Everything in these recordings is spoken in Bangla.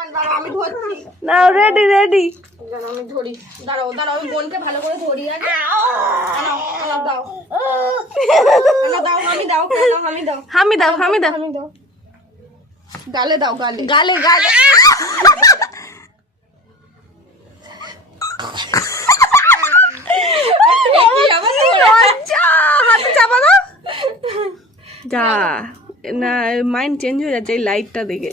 আমি ধরছি। নাও রেডি রেডি। আমি ধরি, দাঁড়াও দাঁড়াও, আমি বোনকে ভালো করে ধরি আগে। দাও হামি দাও, হামি দাও, হামি দাও হামি দাও হামি দাও, গালে দাও, গালে গালে গালে। হাতে চাপা দাও। যা না, মাইন্ড চেঞ্জ হয়ে যাচ্ছে এই লাইটটা দেখে।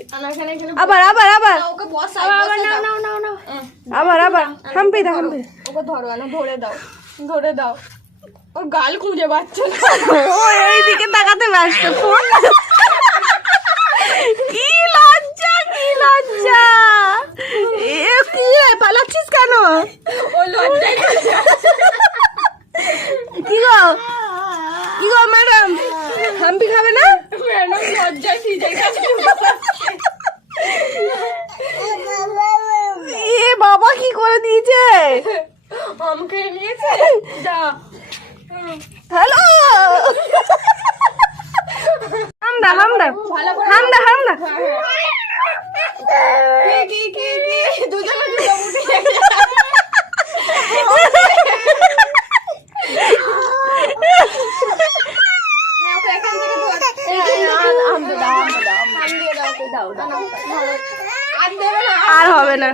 আবার আবার আবার ওকে বসা, আবার নাও নাও নাও নাও আবার আবার হাম্পি দাও হাম্পি। ওকে ধরো না, ধরে দাও, ধরে দাও। ওর গাল খুঁজে পাচ্ছে না, ও এইদিকে তাকাতে ব্যস্ত। কি লজ্জা কি লজ্জা। এ কি পালাচ্ছিস কেন? ও লজ্জায় কি গো কি গো ম্যাডাম, হাম্পি খাবে না? ম্যাডাম লজ্জায় ভিজে গেছে। এ বাবা কি করে দিয়েছে? আম খেয়ে নিয়েছে। যা হ্যালো হামদা হামদা হামদা হামদা। কি কি কি দুজনে দুটো উঠে গেছে। আর হবে না।